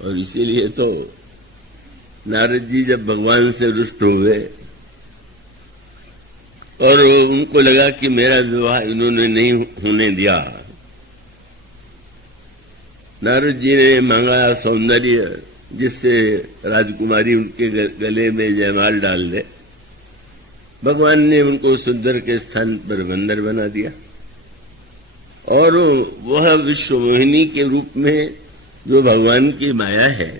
और इसीलिए तो नारद जी जब भगवान से रुष्ट हुए और उनको लगा कि मेरा विवाह इन्होंने नहीं होने दिया, नारद जी ने मांगा सौंदर्य जिससे राजकुमारी उनके गले में जयमाल डाल दे। भगवान ने उनको सुंदर के स्थान पर बंदर बना दिया और वह विश्वमोहिनी के रूप में जो भगवान की माया है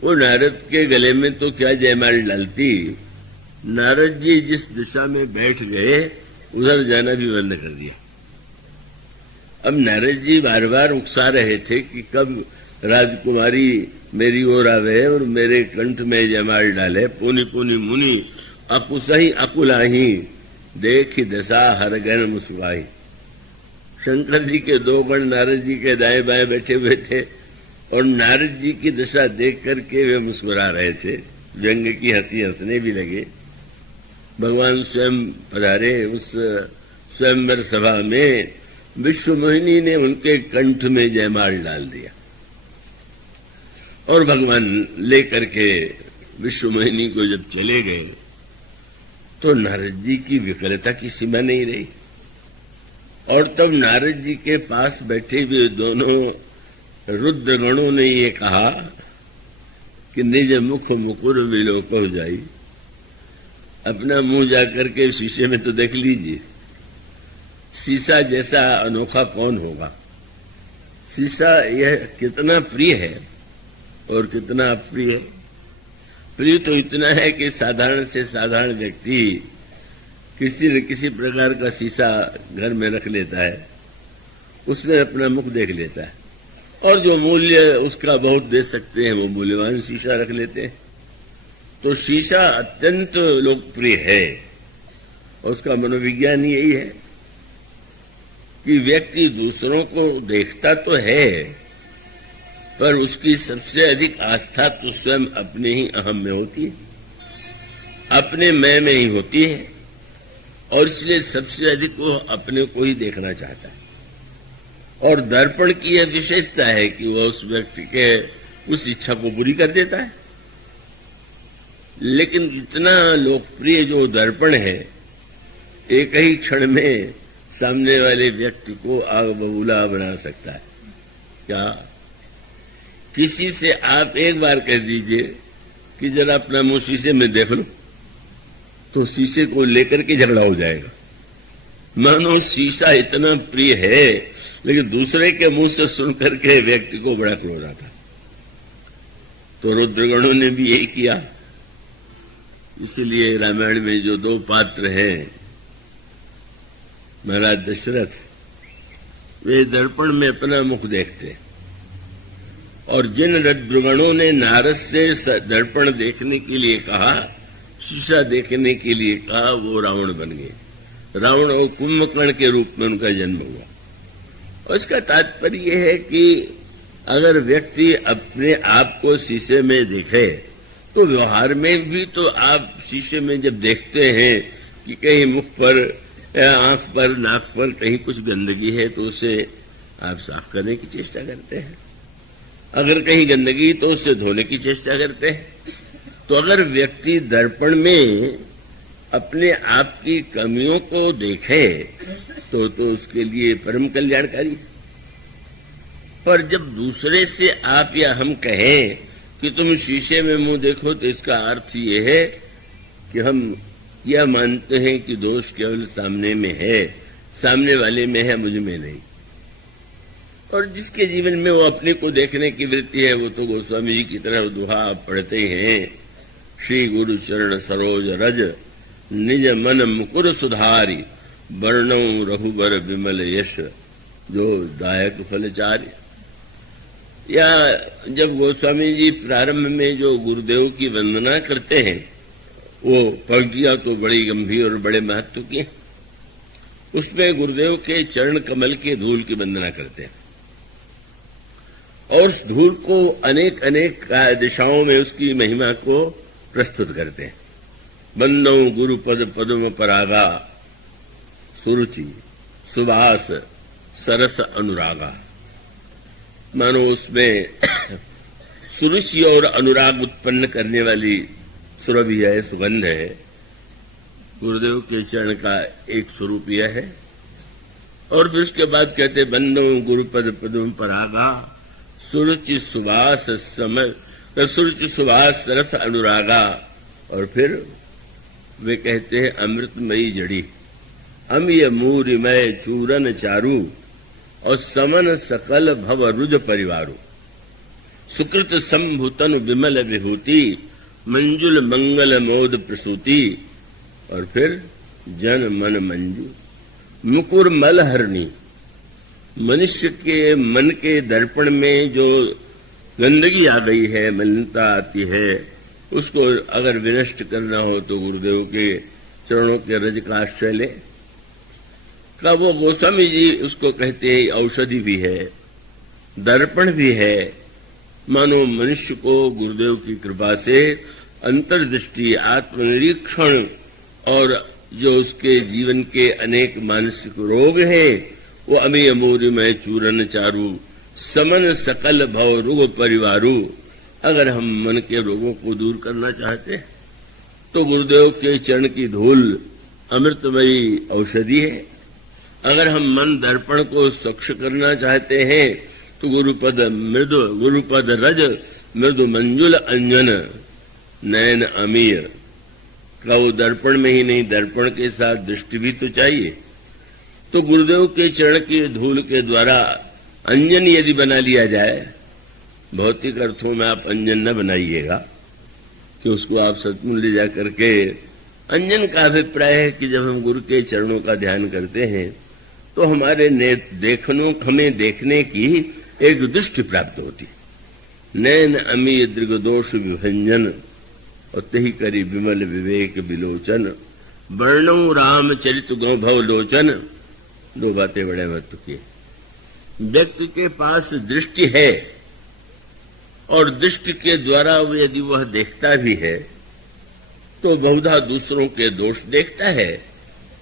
वो नारद के गले में तो क्या जयमाल डालती, नारद जी जिस दिशा में बैठ गए उधर जाना भी बंद कर दिया। अब नारद जी बार बार उकसा रहे थे कि कब राजकुमारी मेरी ओर आवे और मेरे कंठ में जयमाल डाले। पुनि पुनि मुनि अकुसही अकुलाही देखी दशा हर गण मुस्काही। शंकर जी के दो गण नारद जी के दाएं बाएं बैठे हुए थे और नारद जी की दशा देख करके वे मुस्कुरा रहे थे, व्यंग की हंसी हंसने भी लगे। भगवान स्वयं पधारे उस स्वयंवर सभा में, विश्वमोहिनी ने उनके कंठ में जयमाल डाल दिया और भगवान लेकर के विश्वमोहिनी को जब चले गए तो नारद जी की विकलता की सीमा नहीं रही। और तब नारद जी के पास बैठे हुए दोनों रुद्रगणों ने ये कहा कि निज मुख मुकुर विलोक हो जाई। अपना मुंह जाकर के शीशे में तो देख लीजिए, शीशा जैसा अनोखा कौन होगा। शीशा यह कितना प्रिय है और कितना अप्रिय है। प्रिय तो इतना है कि साधारण से साधारण व्यक्ति किसी न किसी प्रकार का शीशा घर में रख लेता है, उसमें अपना मुख देख लेता है और जो मूल्य उसका बहुत दे सकते हैं वो मूल्यवान शीशा रख लेते हैं। तो शीशा अत्यंत लोकप्रिय है और उसका मनोविज्ञान यही है कि व्यक्ति दूसरों को देखता तो है पर उसकी सबसे अधिक आस्था तो स्वयं अपने ही अहम में होती है, अपने मैं में ही होती है और इसलिए सबसे अधिक वो अपने को ही देखना चाहता है। और दर्पण की यह विशेषता है कि वह उस व्यक्ति के उस इच्छा को पूरी कर देता है। लेकिन इतना लोकप्रिय जो दर्पण है एक ही क्षण में सामने वाले व्यक्ति को आग बबूला बना सकता है। क्या किसी से आप एक बार कह दीजिए कि जरा अपना मुंह शीशे में देख लो तो शीशे को लेकर के झगड़ा हो जाएगा। मानो शीशा इतना प्रिय है लेकिन दूसरे के मुंह से सुनकर के व्यक्ति को बड़ा क्रोध आता। तो रुद्रगणों ने भी यही किया। इसलिए रामायण में जो दो पात्र हैं, महाराज दशरथ, वे दर्पण में अपना मुख देखते और जिन रुद्रगणों ने नारद से दर्पण देखने के लिए कहा, शीशा देखने के लिए कहा, वो रावण बन गए। रावण और कुंभकर्ण के रूप में उनका जन्म हुआ। और इसका तात्पर्य यह है कि अगर व्यक्ति अपने आप को शीशे में देखे तो व्यवहार में भी तो आप शीशे में जब देखते हैं कि कहीं मुख पर, आंख पर, नाक पर कहीं कुछ गंदगी है तो उसे आप साफ करने की चेष्टा करते हैं। अगर कहीं गंदगी तो उसे धोने की चेष्टा करते हैं। तो अगर व्यक्ति दर्पण में अपने आप की कमियों को देखे तो उसके लिए परम कल्याणकारी। पर जब दूसरे से आप या हम कहें कि तुम शीशे में मुंह देखो तो इसका अर्थ ये है कि हम यह मानते हैं कि दोष केवल सामने में है, सामने वाले में है, मुझ में नहीं। और जिसके जीवन में वो अपने को देखने की वृत्ति है वो तो गोस्वामी जी की तरह दुहा पढ़ते हैं, श्री गुरु चरण सरोज रज निज मन मुकुर सुधारी वर्णौ रघुबर विमल यश जो दायक फलचारी। या जब गोस्वामी जी प्रारंभ में जो गुरुदेव की वंदना करते हैं वो पंक्तियां तो बड़ी गंभीर और बड़े महत्व की। उसमें गुरुदेव के चरण कमल के धूल की वंदना करते हैं और उस धूल को अनेक अनेक दिशाओं में उसकी महिमा को प्रस्तुत करते हैं। बंदौ गुरु पद पद्म परागा सुरुचि सुभाष सरस अनुरागा। मानो उसमें सुरुचि और अनुराग उत्पन्न करने वाली सुरभि है, सुगंध है। गुरुदेव के चरण का एक स्वरूप यह है। और फिर उसके बाद कहते बंदो गुरुपद पदम परागा सुरुचि सुवास समय सुरुचि सुवास रस अनुरागा। और फिर वे कहते हैं अमृतमयी जड़ी अम्य मूरिमय चूरन चारू और समन सकल भव रुज परिवारू सुकृत संभूतन विमल विभूति मंजुल मंगल मोद प्रसूति। और फिर जन मन मंजू मुकुर मल हरणी। मनुष्य के मन के दर्पण में जो गंदगी आ गई है, मलिनता आती है, उसको अगर विनष्ट करना हो तो गुरुदेव के चरणों के रज का आश्रय ले। का वो गोस्वामी जी उसको कहते हैं औषधि भी है, दर्पण भी है। मानो मनुष्य को गुरुदेव की कृपा से अंतर्दृष्टि, आत्मनिरीक्षण और जो उसके जीवन के अनेक मानसिक रोग हैं वो अमीय मूरिमय चूरन चारू समन सकल भव रुग परिवारू। अगर हम मन के रोगों को दूर करना चाहते हैं तो गुरुदेव के चरण की धूल अमृतमयी औषधि है। अगर हम मन दर्पण को स्वच्छ करना चाहते हैं तो गुरुपद रज मृदु मंजुल अंजन नयन अमीय। का वो दर्पण में ही नहीं, दर्पण के साथ दृष्टि भी तो चाहिए। तो गुरुदेव के चरण की धूल के द्वारा अंजन यदि बना लिया जाए, भौतिक अर्थों में आप अंजन न बनाइएगा कि उसको आप सचमुच ले जा करके। अंजन का अभिप्राय है कि जब हम गुरु के चरणों का ध्यान करते हैं तो हमारे हमें देखने की एक दृष्टि प्राप्त होती। नैन अमीय दृगदोष विभंजन और तही करी विमल विवेक विलोचन वर्णो राम चरित गौ भव लोचन। दो बातें बड़े महत्व की। व्यक्ति के पास दृष्टि है और दृष्टि के द्वारा यदि वह देखता भी है तो बहुधा दूसरों के दोष देखता है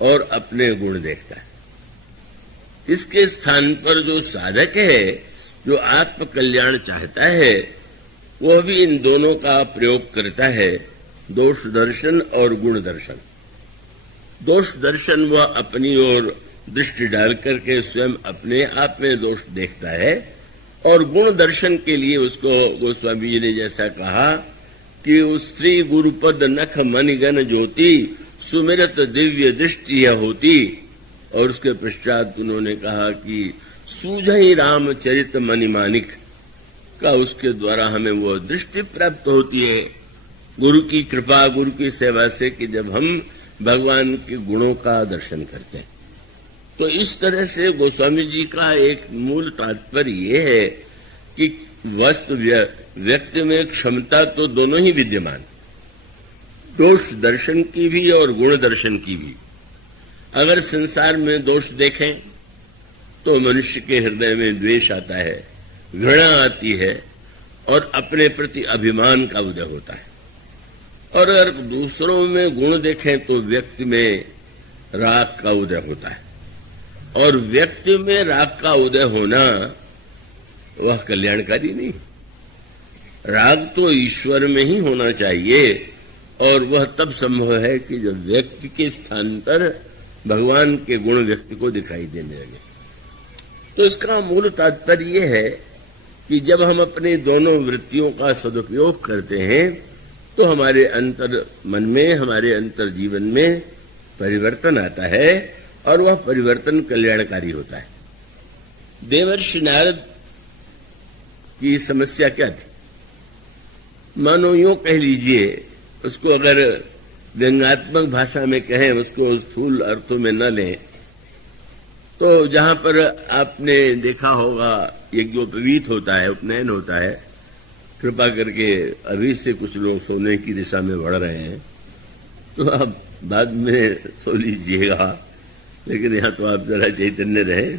और अपने गुण देखता है। इसके स्थान पर जो साधक है, जो आत्म कल्याण चाहता है, वह भी इन दोनों का प्रयोग करता है, दोष दर्शन और गुण दर्शन। दोष दर्शन वह अपनी ओर दृष्टि डाल करके स्वयं अपने आप में दोष देखता है और गुण दर्शन के लिए उसको गोस्वामी जी ने जैसा कहा कि उस श्री गुरुपद नख मणिगण ज्योति सुमिरत दिव्य दृष्टि होती। और उसके पश्चात उन्होंने कहा कि सूझई राम चरित मणिमानिक का उसके द्वारा हमें वो दृष्टि प्राप्त होती है गुरु की कृपा, गुरु की सेवा से कि जब हम भगवान के गुणों का दर्शन करते हैं। तो इस तरह से गोस्वामी जी का एक मूल तात्पर्य ये है कि वस्तु व्यक्ति में क्षमता तो दोनों ही विद्यमान, दोष दर्शन की भी और गुण दर्शन की भी। अगर संसार में दोष देखें तो मनुष्य के हृदय में द्वेष आता है, घृणा आती है और अपने प्रति अभिमान का उदय होता है। और अगर दूसरों में गुण देखें तो व्यक्ति में राग का उदय होता है। और व्यक्ति में राग का उदय होना वह कल्याणकारी नहीं। राग तो ईश्वर में ही होना चाहिए और वह तब संभव है कि जब व्यक्ति के स्थान पर भगवान के गुण व्यक्ति को दिखाई देने लगे। तो इसका मूल तात्पर्य यह है कि जब हम अपनी दोनों वृत्तियों का सदुपयोग करते हैं तो हमारे अंतर मन में, हमारे अंतर जीवन में परिवर्तन आता है और वह परिवर्तन कल्याणकारी होता है। देवर्षि नारद की समस्या क्या थी? मानो यूं कह लीजिए, उसको अगर व्यंग्यात्मक भाषा में कहें, उसको स्थूल अर्थों में न लें, तो जहां पर आपने देखा होगा यज्ञोपवीत होता है, उपनयन होता है, कृपा करके अभी से कुछ लोग सोने की दिशा में बढ़ रहे हैं तो आप बाद में सो लीजिएगा, लेकिन यहां तो आप जरा चैतन्य रहे।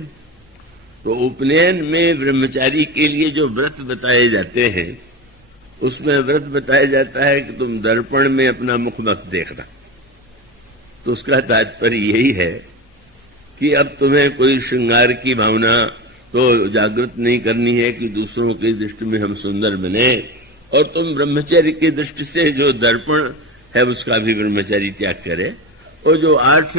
तो उपनयन में ब्रह्मचारी के लिए जो व्रत बताए जाते हैं उसमें व्रत बताया जाता है कि तुम दर्पण में अपना मुख मत देखना। तो उसका तात्पर्य यही है कि अब तुम्हें कोई श्रृंगार की भावना तो जागृत नहीं करनी है कि दूसरों की दृष्टि में हम सुंदर बने और तुम ब्रह्मचर्य की दृष्टि से जो दर्पण है उसका भी ब्रह्मचारी त्याग करे। और जो 8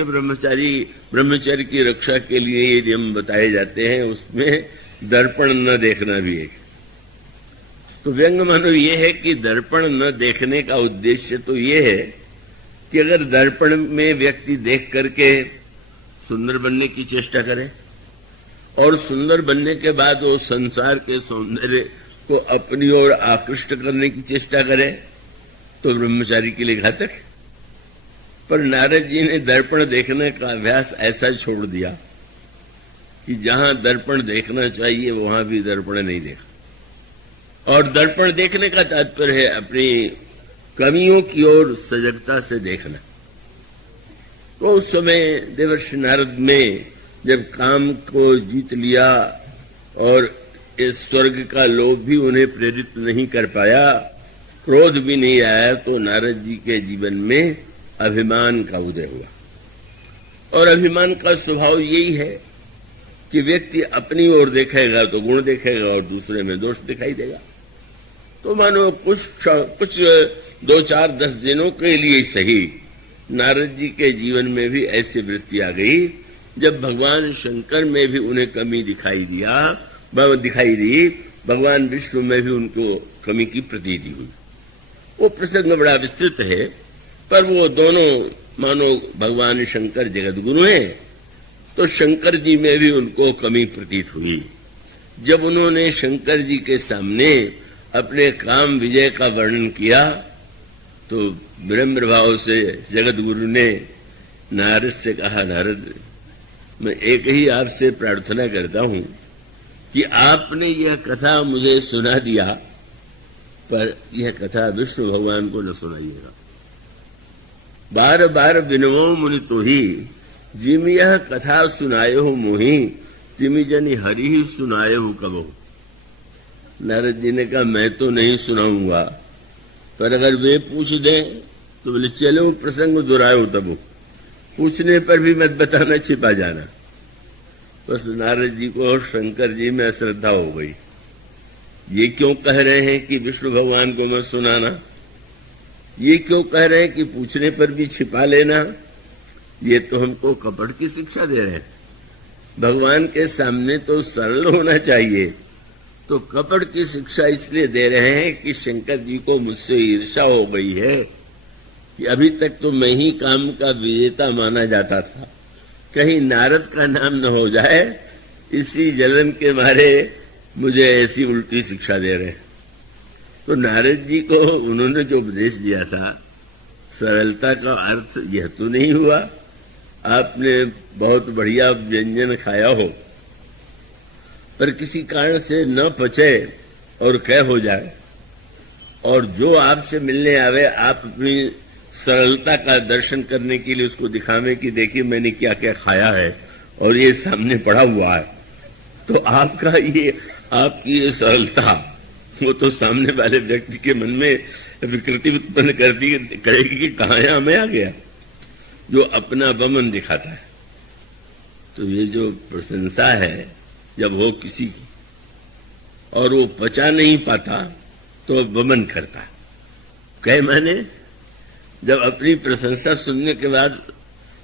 ब्रह्मचर्य की रक्षा के लिए ये नियम बताए जाते हैं उसमें दर्पण न देखना भी है। तो व्यंग मानो ये है कि दर्पण न देखने का उद्देश्य तो ये है कि अगर दर्पण में व्यक्ति देख करके सुंदर बनने की चेष्टा करे और सुंदर बनने के बाद वो संसार के सौंदर्य को अपनी ओर आकृष्ट करने की चेष्टा करे तो ब्रह्मचारी के लिए घातक है। पर नारद जी ने दर्पण देखने का अभ्यास ऐसा छोड़ दिया कि जहां दर्पण देखना चाहिए वहां भी दर्पण नहीं देखा। और दर्पण देखने का तात्पर्य है अपनी कमियों की ओर सजगता से देखना। तो उस समय देवर्षि नारद में जब काम को जीत लिया और इस स्वर्ग का लोभ भी उन्हें प्रेरित नहीं कर पाया, क्रोध भी नहीं आया, तो नारद जी के जीवन में अभिमान का उदय हुआ। और अभिमान का स्वभाव यही है कि व्यक्ति अपनी ओर देखेगा तो गुण देखेगा और दूसरे में दोष दिखाई देगा। तो मानो कुछ 2, 4, 10 दिनों के लिए सही नारद जी के जीवन में भी ऐसी वृत्ति आ गई जब भगवान शंकर में भी उन्हें कमी दिखाई दी, भगवान विष्णु में भी उनको कमी की प्रतीति हुई। वो प्रसंग बड़ा विस्तृत है, पर वो दोनों मानो भगवान शंकर जगत गुरु हैं, तो शंकर जी में भी उनको कमी प्रतीत हुई। जब उन्होंने शंकर जी के सामने अपने काम विजय का वर्णन किया तो विनम्र भाव से जगत गुरु ने नारद से कहा, नारद, मैं एक ही आपसे प्रार्थना करता हूं कि आपने यह कथा मुझे सुना दिया, पर यह कथा विष्णु भगवान को न सुनाइएगा। बार बार विनवो मुनि तो ही जिम यह कथा सुनाए हो मोही, तिमि जनि हरि ही सुनाए हो कबो। नारद जी ने कहा, मैं तो नहीं सुनाऊंगा, पर अगर वे पूछ दें तो बोले चलो प्रसंग दोहराओ, तब पूछने पर भी मत बताना, छिपा जाना। बस नारद जी को शंकर जी में अश्रद्धा हो गई। ये क्यों कह रहे हैं कि विष्णु भगवान को मत सुनाना, ये क्यों कह रहे हैं कि पूछने पर भी छिपा लेना, ये तो हमको कपट की शिक्षा दे रहे हैं। भगवान के सामने तो सरल होना चाहिए, तो कपट की शिक्षा इसलिए दे रहे हैं कि शंकर जी को मुझसे ईर्ष्या हो गई है कि अभी तक तो मैं ही काम का विजेता माना जाता था, कहीं नारद का नाम न हो जाए, इसी जलन के मारे मुझे ऐसी उल्टी शिक्षा दे रहे हैं। तो नारद जी को उन्होंने जो उपदेश दिया था, सरलता का अर्थ यह तो नहीं हुआ आपने बहुत बढ़िया व्यंजन खाया हो पर किसी कारण से न पचे और कह हो जाए, और जो आपसे मिलने आवे आप अपनी सरलता का दर्शन करने के लिए उसको दिखावे कि देखिए मैंने क्या क्या खाया है और ये सामने पड़ा हुआ है। तो आपकी ये सरलता वो तो सामने वाले व्यक्ति के मन में विकृति उत्पन्न करेगी कि कहाँ यहां मैं आ गया, जो अपना बमन दिखाता है। तो ये जो प्रशंसा है जब हो किसी की और वो पचा नहीं पाता तो बमन करता है। कहे मैंने जब अपनी प्रशंसा सुनने के बाद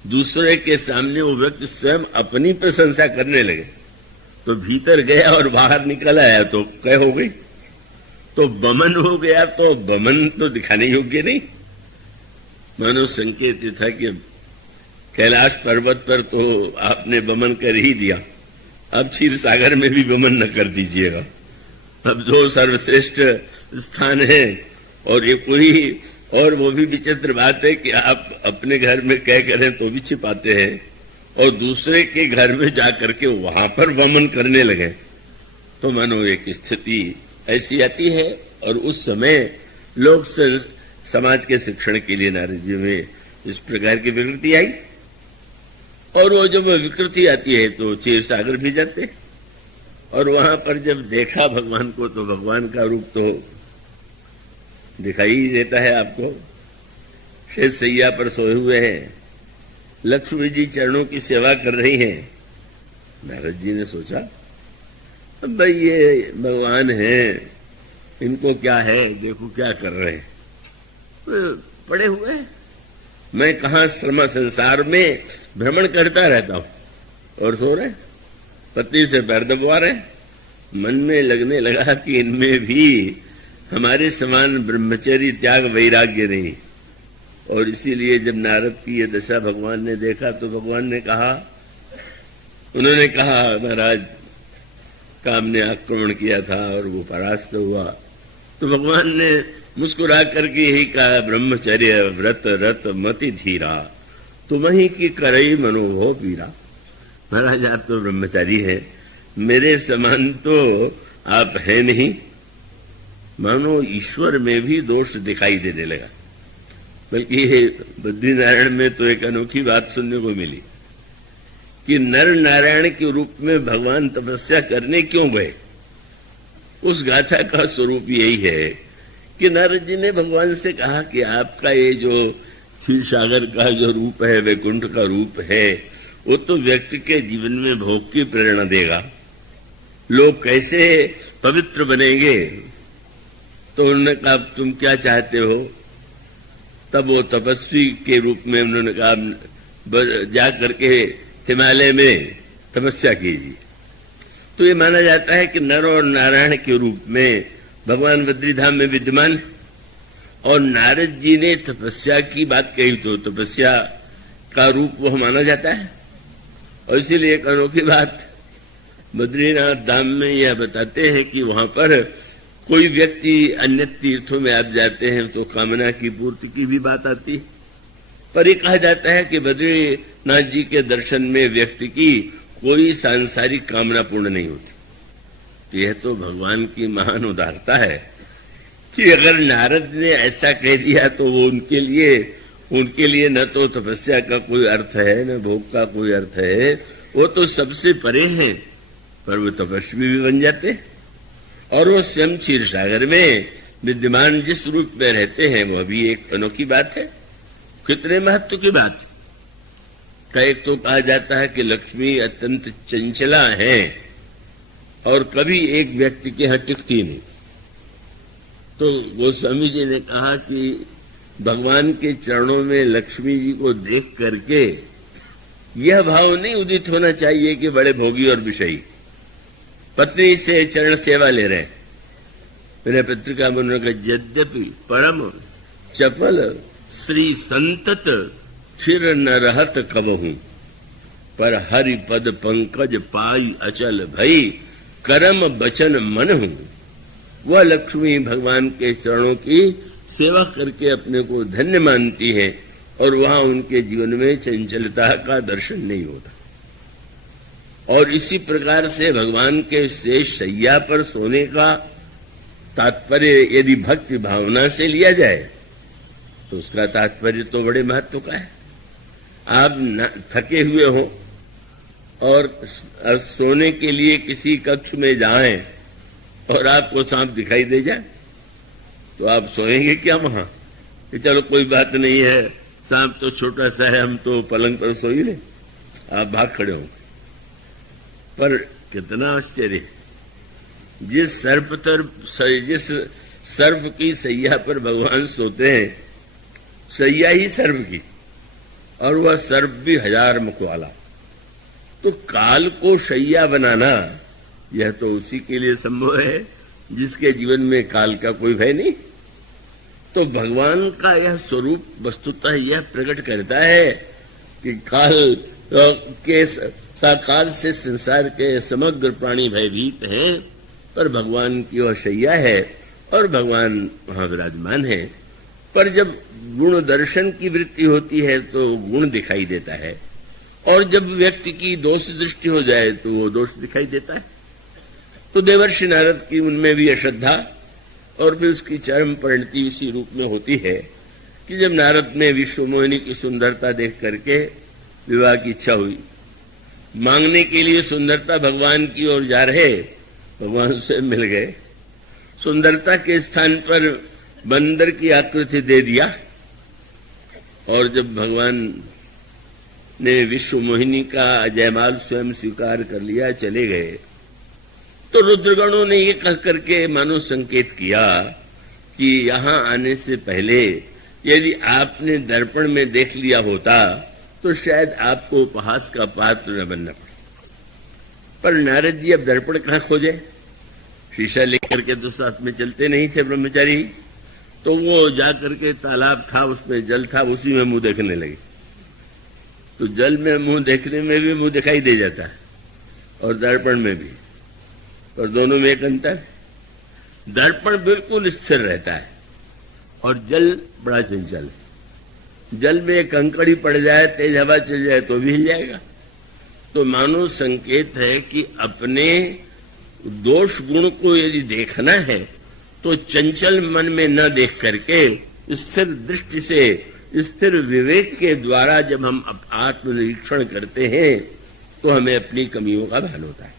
दूसरे के सामने वो व्यक्ति स्वयं अपनी प्रशंसा करने लगे तो भीतर गया और बाहर निकल आया तो कह हो गई, तो बमन हो गया। तो बमन तो दिखाने योग्य नहीं। मानो संकेत था कि कैलाश पर्वत पर तो आपने बमन कर ही दिया, अब क्षीर सागर में भी बमन न कर दीजिएगा। अब जो सर्वश्रेष्ठ स्थान है और ये कोई और वो भी विचित्र बात है कि आप अपने घर में कह करें तो भी छिपाते हैं और दूसरे के घर में जाकर के वहां पर वमन करने लगे, तो मानो एक स्थिति ऐसी आती है। और उस समय लोग समाज के शिक्षण के लिए नारद जी में इस प्रकार की विकृति आई, और वो जब विकृति आती है तो क्षीर सागर भी जाते, और वहां पर जब देखा भगवान को तो भगवान का रूप तो दिखाई ही देता है आपको। शेष सैया पर सोए हुए हैं, लक्ष्मी जी चरणों की सेवा कर रही हैं। नारद जी ने सोचा अब भाई ये भगवान हैं इनको क्या है, देखो क्या कर रहे हैं, तो पड़े हुए हैं। मैं कहां संसार में भ्रमण करता रहता हूं और सो रहे, पत्नी से पैर दबवा रहे। मन में लगने लगा कि इनमें भी हमारे समान ब्रह्मचर्य त्याग वैराग्य नहीं। और इसीलिए जब नारद की ये दशा भगवान ने देखा तो भगवान ने कहा, उन्होंने कहा महाराज काम ने आक्रमण किया था और वो परास्त हुआ। तो भगवान ने मुस्कुरा करके यही कहा, ब्रह्मचर्य व्रत रत मति धीरा तुम्ही की करई मनोभव पीरा। महाराज आप तो ब्रह्मचारी हैं, मेरे समान तो आप हैं नहीं। मानो ईश्वर में भी दोष दिखाई देने लगा। बल्कि बद्रीनारायण में तो एक अनोखी बात सुनने को मिली कि नर नारायण के रूप में भगवान तपस्या करने क्यों गए। उस गाथा का स्वरूप यही है कि नारद जी ने भगवान से कहा कि आपका ये जो क्षीर सागर का जो रूप है, वैकुंठ का रूप है, वो तो व्यक्ति के जीवन में भोग की प्रेरणा देगा, लोग कैसे पवित्र बनेंगे। तो उन्होंने कहा तुम क्या चाहते हो। तब वो तपस्वी के रूप में उन्होंने कहा जा करके हिमालय में तपस्या कीजिए। तो ये माना जाता है कि नर और नारायण के रूप में भगवान बद्रीधाम में विद्यमान, और नारद जी ने तपस्या की बात कही तो तपस्या का रूप वह माना जाता है। और इसीलिए एक अनोखी बात बद्रीनाथ धाम में यह बताते हैं कि वहां पर कोई व्यक्ति अन्य तीर्थों में आप जाते हैं तो कामना की पूर्ति की भी बात आती है, पर यह कहा जाता है कि बद्रीनाथ जी के दर्शन में व्यक्ति की कोई सांसारिक कामना पूर्ण नहीं होती। तो यह तो भगवान की महान उदारता है कि अगर नारद ने ऐसा कह दिया तो वो उनके लिए न तो तपस्या का कोई अर्थ है, न भोग का कोई अर्थ है, वो तो सबसे परे हैं, पर वो तपस्वी भी बन जाते। और वो स्वयं क्षीर सागर में विद्यमान जिस रूप में रहते हैं वह भी एक अनोखी बात है। कितने महत्व की बात का एक तो कहा जाता है कि लक्ष्मी अत्यंत चंचला है और कभी एक व्यक्ति के यहां टिकती नहीं। तो गोस्वामी जी ने कहा कि भगवान के चरणों में लक्ष्मी जी को देख करके यह भाव नहीं उदित होना चाहिए कि बड़े भोगी और विषयी पत्नी से चरण सेवा ले रहे। मेरे पत्रिका में उन्होंने कहा यद्यपि परम चपल श्री संतत फिर न रहत कबहूं, पर हरि पद पंकज पाई अचल भई करम बचन मन हूं। वह लक्ष्मी भगवान के चरणों की सेवा करके अपने को धन्य मानती है और वहां उनके जीवन में चंचलता का दर्शन नहीं होता। और इसी प्रकार से भगवान के शेष शैया पर सोने का तात्पर्य यदि भक्ति भावना से लिया जाए तो उसका तात्पर्य तो बड़े महत्व का है। आप थके हुए हो और सोने के लिए किसी कक्ष में जाएं और आपको सांप दिखाई दे जाए तो आप सोएंगे क्या वहां कि चलो कोई बात नहीं है, सांप तो छोटा सा है, हम तो पलंग पर सो ही ले, आप भाग खड़े होंगे। पर कितना आश्चर्य, जिस सर्प की सैया पर भगवान सोते हैं, सैया ही सर्प की, और वह सर्प भी 1000 मुख वाला। तो काल को शैया बनाना यह तो उसी के लिए संभव है जिसके जीवन में काल का कोई भय नहीं। तो भगवान का यह स्वरूप वस्तुतः यह प्रकट करता है कि काल के साकाल से संसार के समग्र प्राणी भयभीत हैं, पर भगवान की वह शैया है और भगवान वहां विराजमान है। पर जब गुण दर्शन की वृत्ति होती है तो गुण दिखाई देता है, और जब व्यक्ति की दोष दृष्टि हो जाए तो वो दोष दिखाई देता है। तो देवर्षि नारद की उनमें भी अश्रद्धा और फिर उसकी चरम परिणति इसी रूप में होती है कि जब नारद ने विश्व मोहिनी की सुंदरता देख करके विवाह की इच्छा हुई, मांगने के लिए सुंदरता भगवान की ओर जा रहे, भगवान से मिल गए, सुंदरता के स्थान पर बंदर की आकृति दे दिया, और जब भगवान ने विश्व मोहिनी का जयमाल स्वयं स्वीकार कर लिया, चले गए, तो रुद्रगणों ने ये कह करके मानो संकेत किया कि यहां आने से पहले यदि आपने दर्पण में देख लिया होता तो शायद आपको उपहास का पात्र न बनना पड़े। पर नारद जी अब दर्पण कहां खोजे? शीशा लेकर के तो साथ में चलते नहीं थे ब्रह्मचारी, तो वो जाकर के तालाब था, उसमें जल था, उसी में मुंह देखने लगे। तो जल में मुंह देखने में भी मुंह दिखाई दे जाता है और दर्पण में भी, और दोनों में एक अंतर है। दर्पण बिल्कुल स्थिर रहता है और जल बड़ा चंचल है। जल में एक कंकड़ी पड़ जाए, तेज हवा चल जाए तो भी हिल जाएगा। तो मानो संकेत है कि अपने दोष गुण को यदि देखना है तो चंचल मन में न देख करके स्थिर दृष्टि से, स्थिर विवेक के द्वारा जब हम आत्मनिरीक्षण करते हैं तो हमें अपनी कमियों का भान होता है।